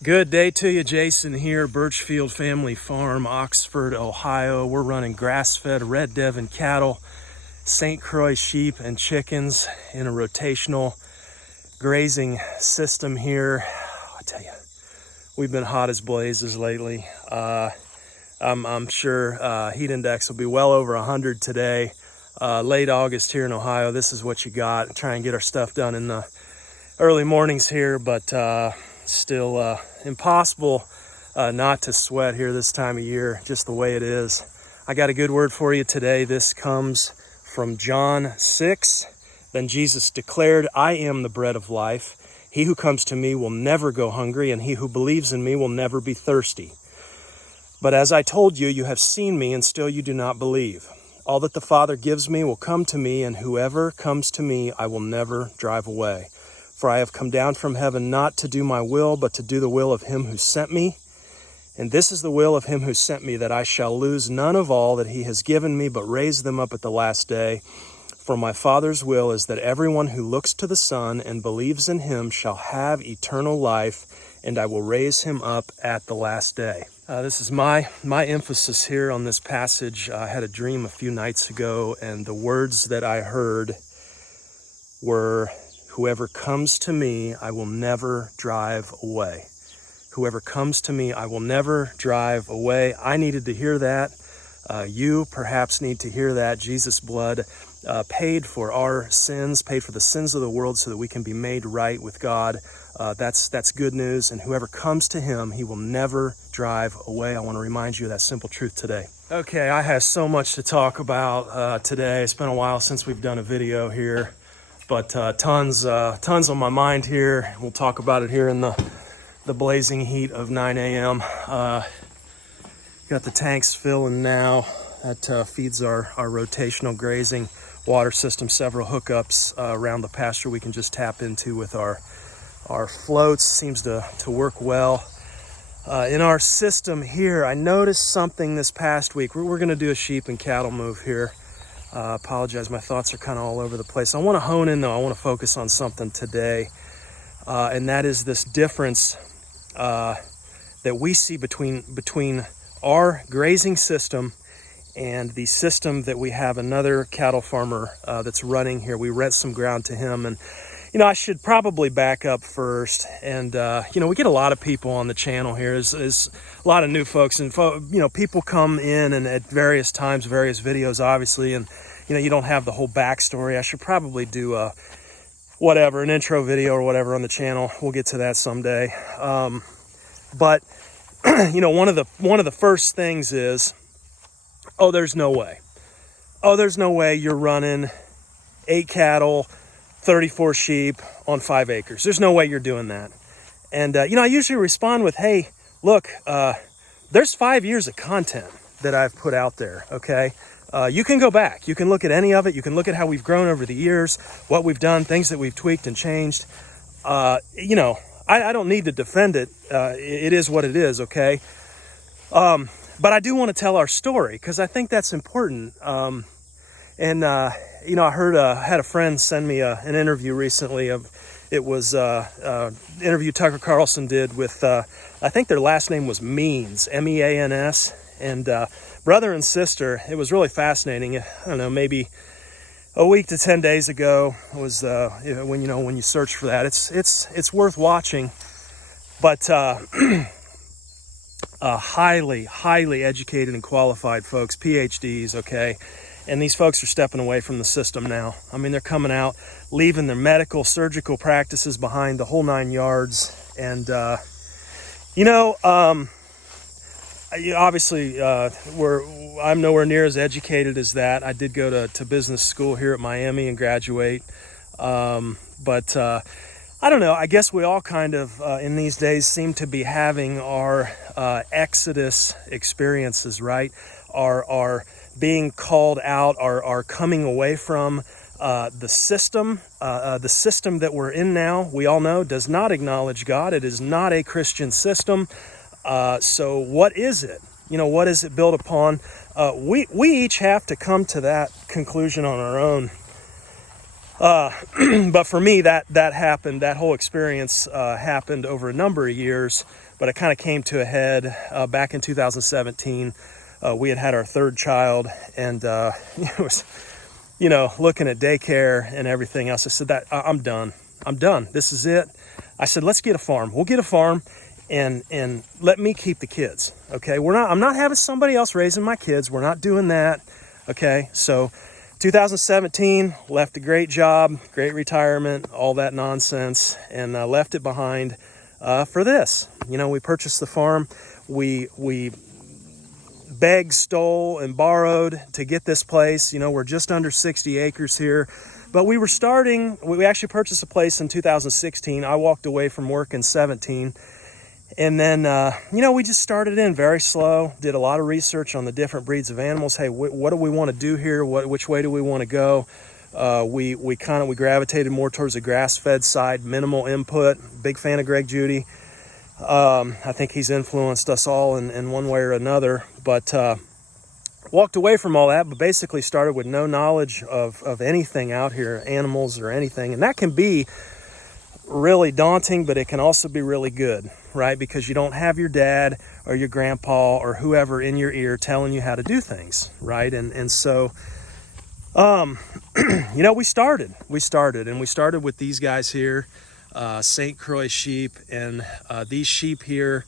Good day to you, Jason here, Birchfield Family Farm, Oxford, Ohio. We're running grass-fed Red Devon cattle, St Croix sheep and chickens in a rotational grazing system here. I tell you, we've been hot as blazes lately. I'm sure heat index will be well over 100 today. Late August here in Ohio. This is what you got. Try and get our stuff done in the early mornings here, but still impossible not to sweat here this time of year, just the way it is. I got a good word for you today. This comes from John 6. Then Jesus declared, "I am the bread of life. He who comes to me will never go hungry, and he who believes in me will never be thirsty. But as I told you, you have seen me, and still you do not believe. All that the Father gives me will come to me, and whoever comes to me I will never drive away. For I have come down from heaven not to do my will, but to do the will of him who sent me. And this is the will of him who sent me, that I shall lose none of all that he has given me, but raise them up at the last day. For my Father's will is that everyone who looks to the Son and believes in him shall have eternal life, and I will raise him up at the last day." This is my emphasis here on this passage. I had a dream a few nights ago, and the words that I heard were, "Whoever comes to me, I will never drive away." Whoever comes to me, I will never drive away. I needed to hear that. You perhaps need to hear that. Jesus' blood paid for our sins, paid for the sins of the world so that we can be made right with God. That's good news. And whoever comes to him, he will never drive away. I want to remind you of that simple truth today. Okay, I have so much to talk about today. It's been a while since we've done a video here. But tons on my mind here. We'll talk about it here in the blazing heat of 9 a.m. Got the tanks filling now. That feeds our rotational grazing water system. Several hookups around the pasture we can just tap into with our floats. Seems to work well. In our system here, I noticed something this past week. We're going to do a sheep and cattle move here. Apologize, my thoughts are kind of all over the place. I want to hone in, though. I want to focus on something today, and that is this difference that we see between our grazing system and the system that we have another cattle farmer that's running here. We rent some ground to him, and I should probably back up first. And we get a lot of people on the channel here. There's a lot of new folks, and people come in and at various times, various videos, obviously, and you don't have the whole backstory. I should probably do an intro video or whatever on the channel. We'll get to that someday. But one of the first things is, there's no way. There's no way you're running 8 cattle, 34 sheep on 5 acres. There's no way you're doing that. And, I usually respond with, hey, look, there's 5 years of content that I've put out there, okay? You can go back. You can look at any of it. You can look at how we've grown over the years, what we've done, things that we've tweaked and changed. I don't need to defend it. It is what it is, okay? But I do want to tell our story because I think that's important. I had a friend send me an interview recently. It was an interview Tucker Carlson did with, I think their last name was Means, M-E-A-N-S, and brother and sister. It was really fascinating. I don't know, maybe a week to 10 days ago was when you search for that. It's worth watching, but highly educated and qualified folks, PhDs, okay. And these folks are stepping away from the system now. I mean, they're coming out, leaving their medical, surgical practices behind, the whole 9 yards. And, obviously, I'm nowhere near as educated as that. I did go to business school here at Miami and graduate. But I don't know. I guess we all kind of, in these days, seem to be having our exodus experiences, right? Our being called out, our coming away from the system that we're in now, we all know, does not acknowledge God. It is not a Christian system. So what is it? What is it built upon? We each have to come to that conclusion on our own. But for me, that happened, that whole experience happened over a number of years, but it kind of came to a head back in 2017. We had our third child, and it was, looking at daycare and everything else. I said, I'm done. This is it. I said, let's get a farm. We'll get a farm, and let me keep the kids. Okay, I'm not having somebody else raising my kids. We're not doing that. Okay, so 2017, left a great job, great retirement, all that nonsense, and left it behind for this. We purchased the farm. We begged, stole, and borrowed to get this place. We're just under 60 acres here, but we actually purchased a place in 2016. I walked away from work in 17. And then, we just started in very slow, did a lot of research on the different breeds of animals. Hey, what do we want to do here? Which way do we want to go? We gravitated more towards the grass-fed side, minimal input. Big fan of Greg Judy. I think he's influenced us all in one way or another. But walked away from all that, but basically started with no knowledge of anything out here, animals or anything. And that can be really daunting, but it can also be really good, right? Because you don't have your dad or your grandpa or whoever in your ear telling you how to do things, right? And so, we started with these guys here, St Croix sheep, and these sheep here,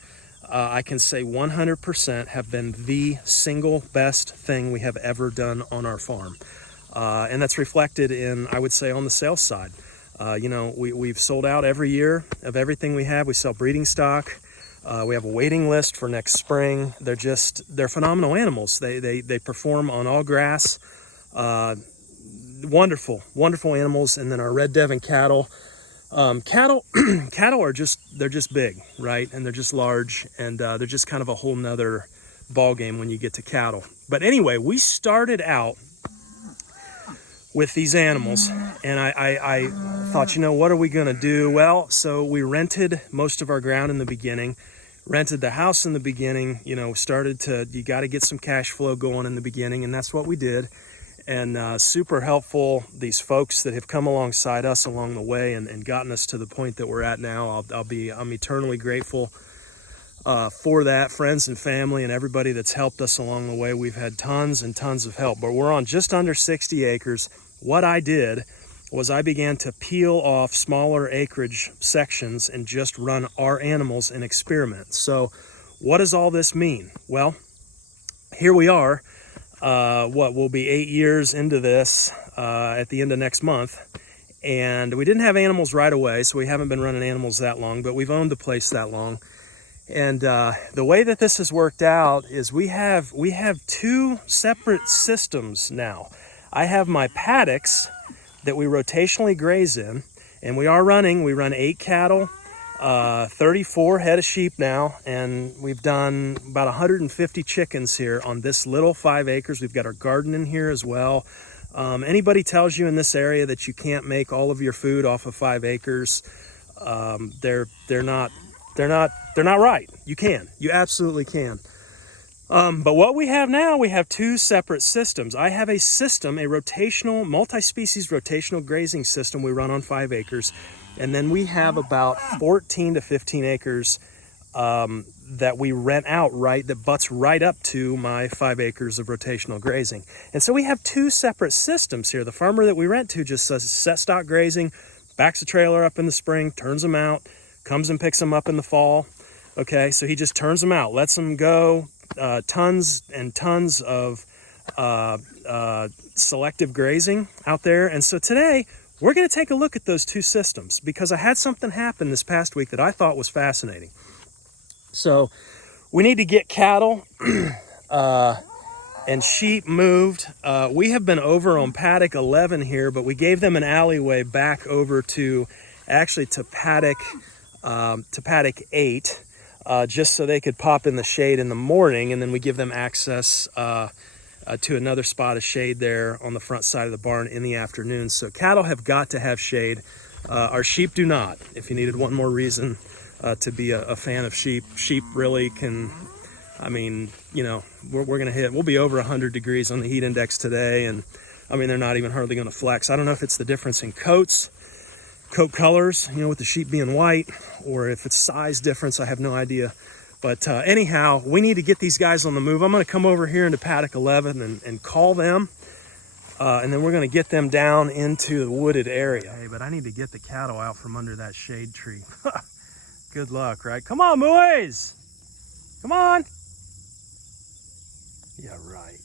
I can say 100% have been the single best thing we have ever done on our farm. And that's reflected in, I would say, on the sales side. We've sold out every year of everything we have. We sell breeding stock. We have a waiting list for next spring. They're phenomenal animals. They perform on all grass. Wonderful animals. And then our Red Devon cattle. Cattle are they're just big, right? And they're just large, and they're just kind of a whole nother ball game when you get to cattle. But anyway, we started out with these animals, and I thought, what are we going to do? Well, so we rented most of our ground in the beginning, rented the house in the beginning, you got to get some cash flow going in the beginning, and that's what we did. And super helpful, these folks that have come alongside us along the way and gotten us to the point that we're at now. I'm eternally grateful for that, friends and family and everybody that's helped us along the way. We've had tons and tons of help, but we're on just under 60 acres. What I did was I began to peel off smaller acreage sections and just run our animals and experiment. So what does all this mean? Well, here we are, we'll be 8 years into this at the end of next month. And we didn't have animals right away, so we haven't been running animals that long, but we've owned the place that long. And the way that this has worked out is we have two separate systems now. I have my paddocks that we rotationally graze in, and we run 8 cattle, 34 head of sheep now, and we've done about 150 chickens here on this little 5 acres. We've got our garden in here as well. Anybody tells you in this area that you can't make all of your food off of 5 acres, they're not right. You absolutely can. But what we have now, we have 2 separate systems. I have a system, a rotational, multi-species rotational grazing system we run on 5 acres. And then we have about 14 to 15 acres that we rent out, that butts right up to my 5 acres of rotational grazing. And so we have 2 separate systems here. The farmer that we rent to just says set stock grazing, backs the trailer up in the spring, turns them out, comes and picks them up in the fall. Okay, so he just turns them out, lets them go, tons and tons of selective grazing out there. And so today, we're going to take a look at those 2 systems because I had something happen this past week that I thought was fascinating. So we need to get cattle and sheep moved. We have been over on paddock 11 here, but we gave them an alleyway back over to paddock 8, just so they could pop in the shade in the morning, and then we give them access to another spot of shade there on the front side of the barn in the afternoon. So cattle have got to have shade. Our sheep do not. If you needed one more reason to be a fan of sheep really can, we're going to we'll be over 100 degrees on the heat index today, and I mean, they're not even hardly going to flex. I don't know if it's the difference in coat colors, you know, with the sheep being white, or if it's size difference. I have no idea. But anyhow, we need to get these guys on the move. I'm going to come over here into paddock 11 and call them. And then we're going to get them down into the wooded area. Hey, but I need to get the cattle out from under that shade tree. Good luck, right? Come on, boys. Come on. Yeah, right.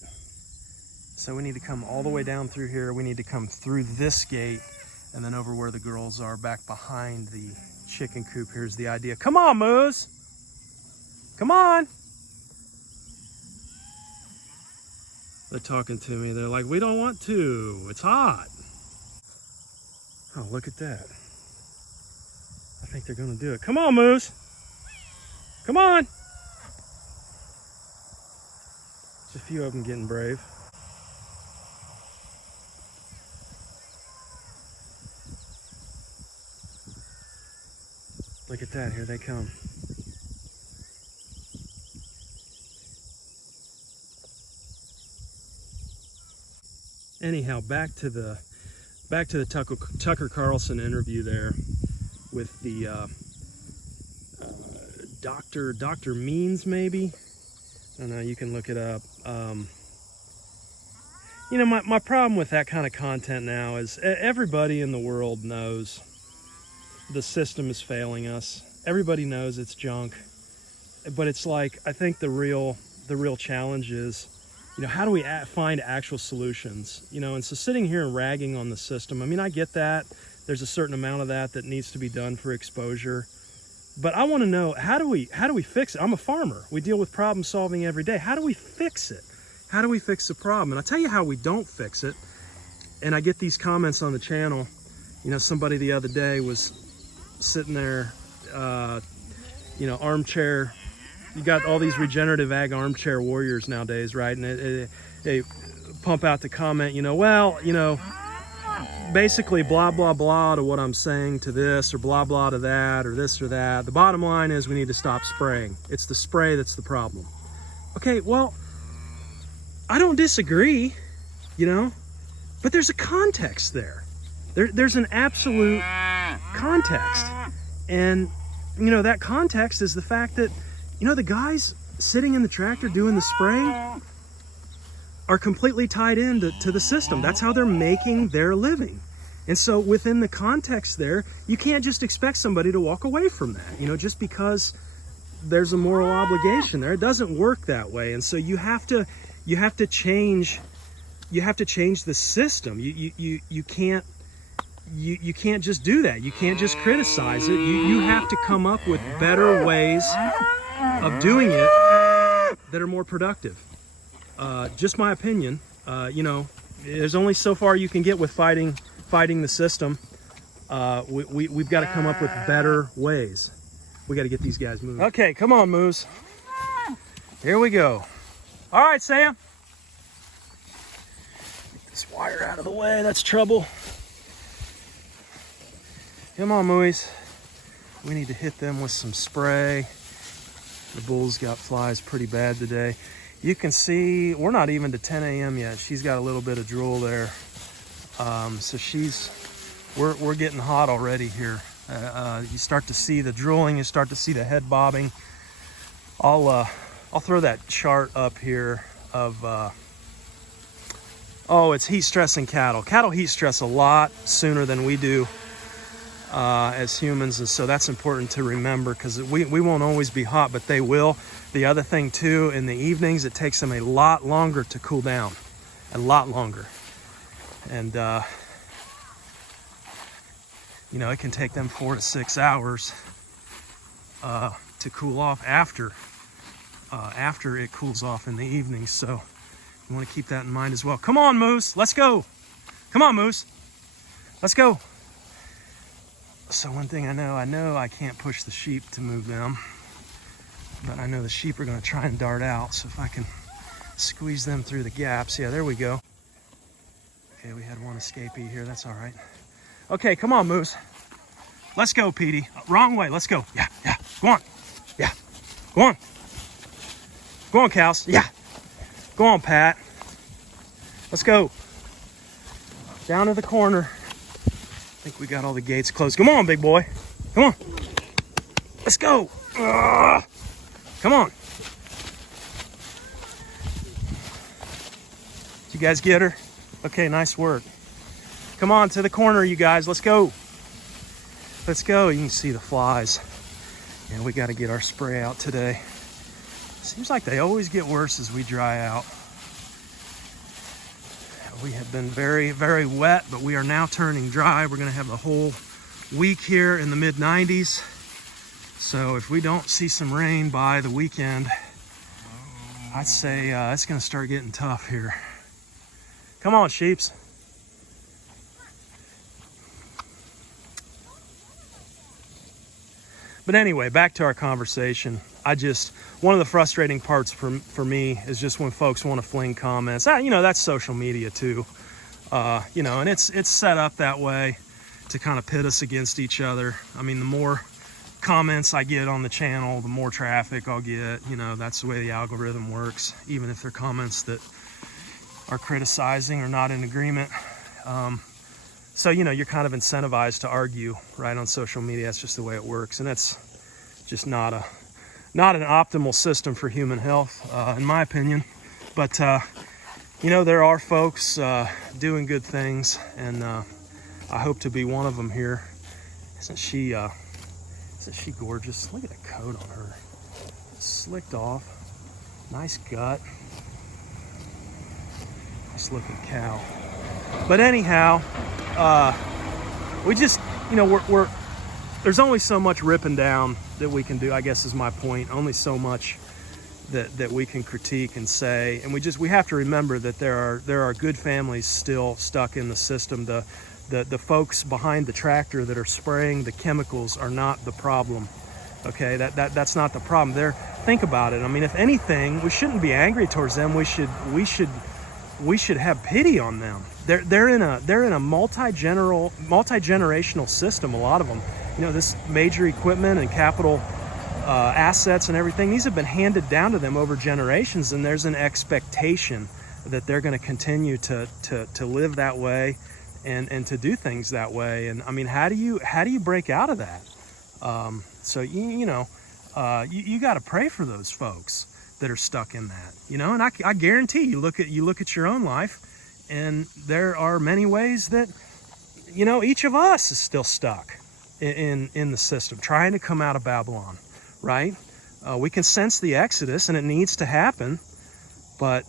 So we need to come all the way down through here. We need to come through this gate and then over where the girls are, back behind the chicken coop. Here's the idea. Come on, Moose. Come on. They're talking to me. They're like, we don't want to. It's hot. Oh, look at that. I think they're going to do it. Come on, Moose. Come on. There's a few of them getting brave. Look at that. Here they come. Anyhow, back to the Tucker Carlson interview there with the Dr. Means, maybe. I don't know, you can look it up. You know, my problem with that kind of content now is everybody in the world knows the system is failing us. Everybody knows it's junk. But it's like, I think the real challenge is, you know, how do we find actual solutions? You know, and so sitting here and ragging on the system, I mean, I get that. There's a certain amount of that needs to be done for exposure. But I want to know, how do we fix it? I'm a farmer. We deal with problem solving every day. How do we fix it? How do we fix the problem? And I'll tell you how we don't fix it. And I get these comments on the channel. You know, somebody the other day was sitting there, you know, armchair. You got all these regenerative ag armchair warriors nowadays, right? And they pump out the comment, you know, well, you know, basically blah, blah, blah to what I'm saying to this, or blah, blah to that, or this or that. The bottom line is we need to stop spraying. It's the spray that's the problem. Okay, well, I don't disagree, you know, but there's a context there. There's an absolute context. And, you know, that context is the fact that, you know, the guys sitting in the tractor doing the spraying are completely tied into the system. That's how they're making their living. And so within the context there, you can't just expect somebody to walk away from that, you know, just because there's a moral obligation there. It doesn't work that way. And so you have to change the system. You can't just do that. You can't just criticize it. You have to come up with better ways of doing it that are more productive. Just my opinion. You know, there's only so far you can get with fighting the system. We've got to come up with better ways. We got to get these guys moving. Okay, come on, Moose. Here we go. All right, Sam. Get this wire out of the way. That's trouble. Come on, Moose. We need to hit them with some spray. The bull's got flies pretty bad today. You can see we're not even to 10 a.m. yet. She's got a little bit of drool there. So we're getting hot already here. You start to see the drooling. You start to see the head bobbing. I'll throw that chart up here of it's heat stress in cattle. Cattle heat stress a lot sooner than we do as humans, and so that's important to remember, because we won't always be hot, but they will. The other thing too, in the evenings, it takes them a lot longer to cool down, a lot longer. And you know, it can take them 4 to 6 hours to cool off after it cools off in the evening. So you want to keep that in mind as well. Come on, Moose, let's go. Come on, Moose, let's go. So one thing I know I can't push the sheep to move them, but I know the sheep are going to try and dart out. So if I can squeeze them through the gaps. Yeah, there we go. Okay, we had one escapee here. That's all right. Okay, come on, Moose. Let's go, Petey. Wrong way. Let's go. Yeah. Go on. Yeah. Go on. Go on, cows. Yeah. Go on, Pat. Let's go. Down to the corner. I think we got all the gates closed. Come on, big boy. Come on. Let's go. Come on. Did you guys get her? Okay, nice work. Come on to the corner, you guys. Let's go. Let's go. You can see the flies. And we got to get our spray out today. Seems like they always get worse as we dry out. We have been very, very wet, but we are now turning dry. We're going to have a whole week here in the mid-90s. So if we don't see some rain by the weekend, I'd say it's going to start getting tough here. Come on, sheeps. But anyway, back to our conversation. One of the frustrating parts for me is just when folks want to fling comments. You know, that's social media too. You know, and it's set up that way to kind of pit us against each other. I mean, the more comments I get on the channel, the more traffic I'll get. You know, that's the way the algorithm works, even if they're comments that are criticizing or not in agreement. So, you know, you're kind of incentivized to argue, right, on social media. That's just the way it works. And that's just not an optimal system for human health, in my opinion. But, you know, there are folks doing good things, and I hope to be one of them here. Isn't she gorgeous? Look at the coat on her. Slicked off. Nice gut. Nice looking cow. But anyhow, we just, you know, there's only so much ripping down that we can do, I guess is my point. Only so much that we can critique and say, and we have to remember that there are good families still stuck in the system. The folks behind the tractor that are spraying the chemicals are not the problem. Okay, that's not the problem. Think about it. I mean, if anything, we shouldn't be angry towards them. We should have pity on them. They're in a multi-generational system. A lot of them, you know, this major equipment and capital assets and everything. These have been handed down to them over generations, and there's an expectation that they're going to continue to live that way and to do things that way. And I mean, how do you break out of that? So you got to pray for those folks that are stuck in that, you know. And I guarantee you look at your own life, and there are many ways that, you know, each of us is still stuck in the system, trying to come out of Babylon, right? We can sense the exodus, and it needs to happen, but,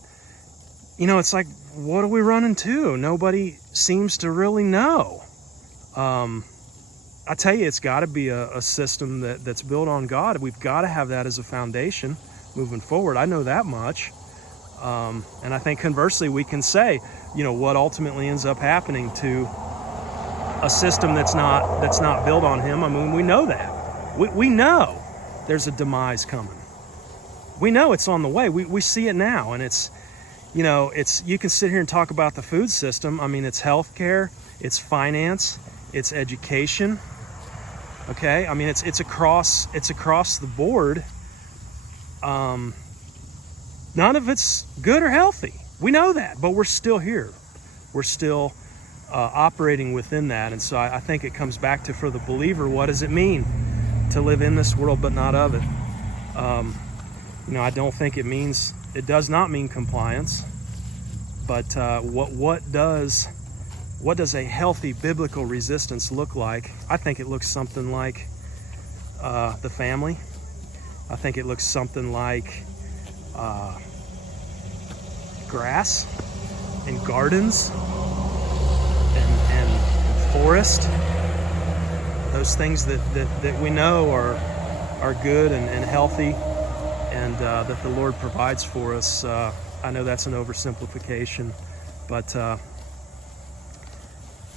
you know, it's like, what are we running to? Nobody seems to really know. I tell you, it's got to be a system that's built on God. We've got to have that as a foundation moving forward. I know that much. And I think conversely, we can say, you know, what ultimately ends up happening to a system that's not built on Him. I mean, we know that. We know there's a demise coming. We know it's on the way. We see it now, and it's, you know, you can sit here and talk about the food system. I mean, it's healthcare, it's finance, it's education. Okay, I mean, it's across the board. None of it's good or healthy. We know that, but we're still here. We're still operating within that. And so I think it comes back to, for the believer, what does it mean to live in this world but not of it? You know, I don't think it does not mean compliance, but what does a healthy biblical resistance look like? I think it looks something like the family. I think it looks something like grass and gardens and forest. Those things that we know are good and healthy, and that the Lord provides for us. I know that's an oversimplification, but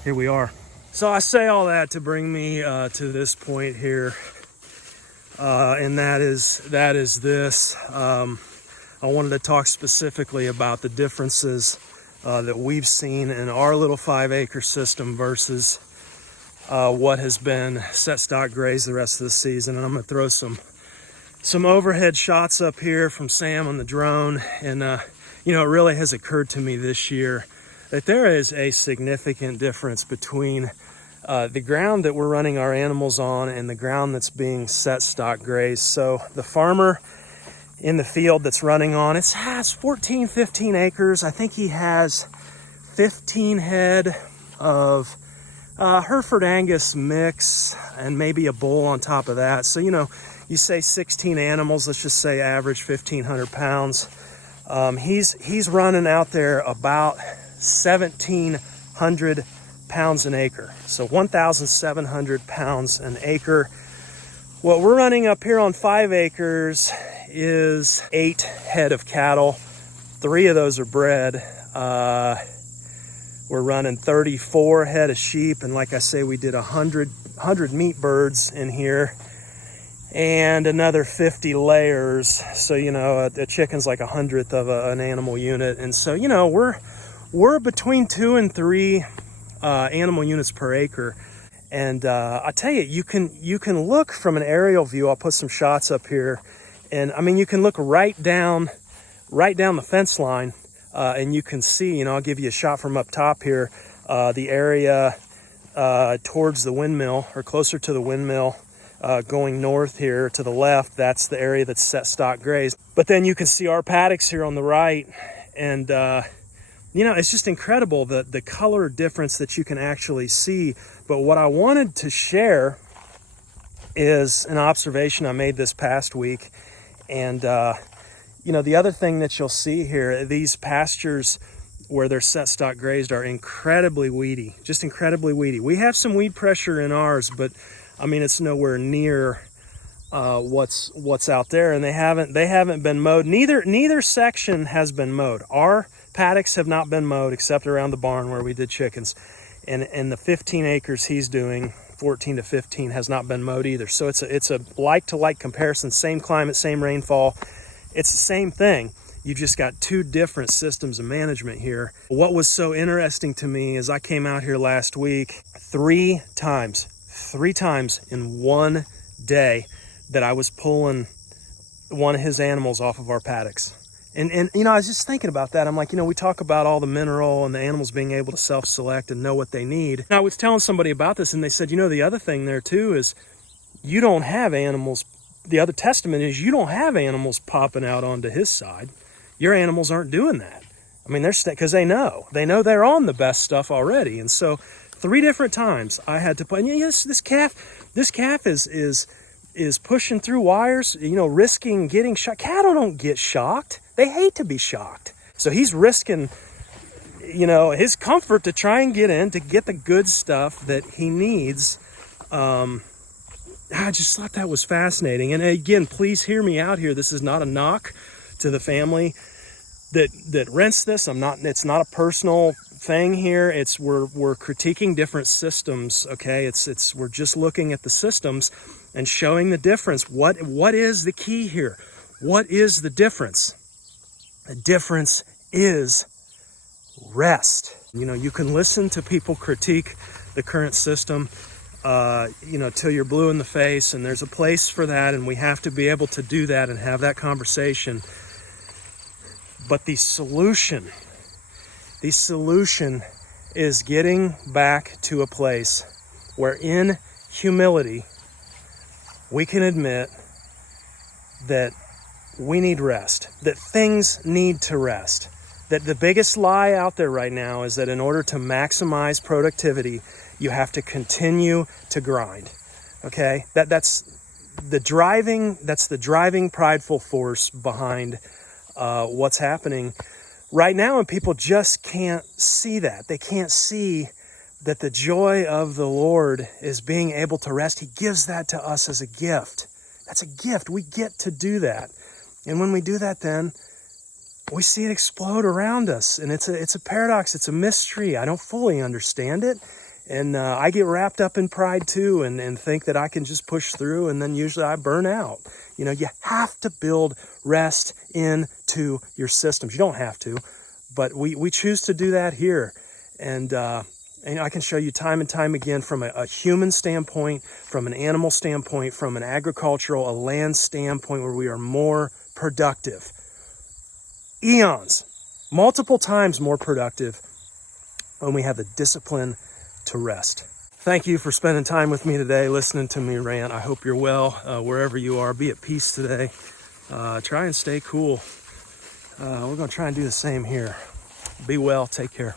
here we are. So I say all that to bring me to this point here. And that is this. I wanted to talk specifically about the differences that we've seen in our little 5-acre system versus what has been set stock grazed the rest of the season. And I'm going to throw some overhead shots up here from Sam on the drone. And, you know, it really has occurred to me this year that there is a significant difference between the ground that we're running our animals on and the ground that's being set stock grazed. So the farmer in the field that's running on, it has 14, 15 acres. I think he has 15 head of Hereford Angus mix and maybe a bull on top of that. So, you know, you say 16 animals, let's just say average 1,500 pounds. He's running out there about 1,700 pounds an acre. So 1,700 pounds an acre. What we're running up here on 5 acres is 8 head of cattle. 3 of those are bred. We're running 34 head of sheep, and like I say, we did 100 meat birds in here, and another 50 layers. So, you know, a chicken's like 100th of an animal unit, and so, you know, we're between 2 and 3 animal units per acre. And I tell you, you can look from an aerial view. I'll put some shots up here, and I mean, you can look right down the fence line. And you can see, you know, I'll give you a shot from up top here, the area towards the windmill, or closer to the windmill, going north here to the left. That's the area that's set stock grazed. But then you can see our paddocks here on the right, and you know, it's just incredible the color difference that you can actually see. But what I wanted to share is an observation I made this past week, and you know, the other thing that you'll see here, these pastures where they're set stock grazed are incredibly weedy, just incredibly weedy. We have some weed pressure in ours, but I mean, it's nowhere near what's out there, and they haven't been mowed. Neither section has been mowed. Our paddocks have not been mowed except around the barn where we did chickens, and the 15 acres he's doing, 14 to 15, has not been mowed either. So it's a like to like comparison, same climate, same rainfall. It's the same thing. You've just got 2 different systems of management here. What was so interesting to me is I came out here last week 3 times in one day that I was pulling one of his animals off of our paddocks. And you know, I was just thinking about that. I'm like, you know, we talk about all the mineral and the animals being able to self-select and know what they need. And I was telling somebody about this, and they said, you know, the other thing there too is you don't have animals. The other testament is you don't have animals popping out onto his side. Your animals aren't doing that. I mean, because they know they're on the best stuff already. And so 3 different times I had to put, and yes, this calf is pushing through wires, you know, risking getting shocked. Cattle don't get shocked. They hate to be shocked. So he's risking, you know, his comfort to try and get in to get the good stuff that he needs. I just thought that was fascinating. And again, please hear me out here. This is not a knock to the family that rents this. It's not a personal thing here. We're critiquing different systems. Okay. We're just looking at the systems and showing the difference. What is the key here? What is the difference? The difference is rest. You know, you can listen to people critique the current system, you know, till you're blue in the face, and there's a place for that, and we have to be able to do that and have that conversation. But the solution is getting back to a place where, in humility, we can admit that we need rest, that things need to rest, that the biggest lie out there right now is that in order to maximize productivity, you have to continue to grind. Okay, that's the driving prideful force behind what's happening right now, and people just can't see that. They can't see that the joy of the Lord is being able to rest. He gives that to us as a gift. That's a gift. We get to do that, and when we do that, then we see it explode around us, and it's a paradox. It's a mystery. I don't fully understand it. And I get wrapped up in pride too, and think that I can just push through, and then usually I burn out. You know, you have to build rest into your systems. You don't have to, but we choose to do that here. And I can show you time and time again from a human standpoint, from an animal standpoint, from an agricultural, a land standpoint, where we are more productive. Eons, multiple times more productive when we have the discipline to rest. Thank you for spending time with me today, listening to me rant. I hope you're well, wherever you are. Be at peace today. Try and stay cool. We're going to try and do the same here. Be well. Take care.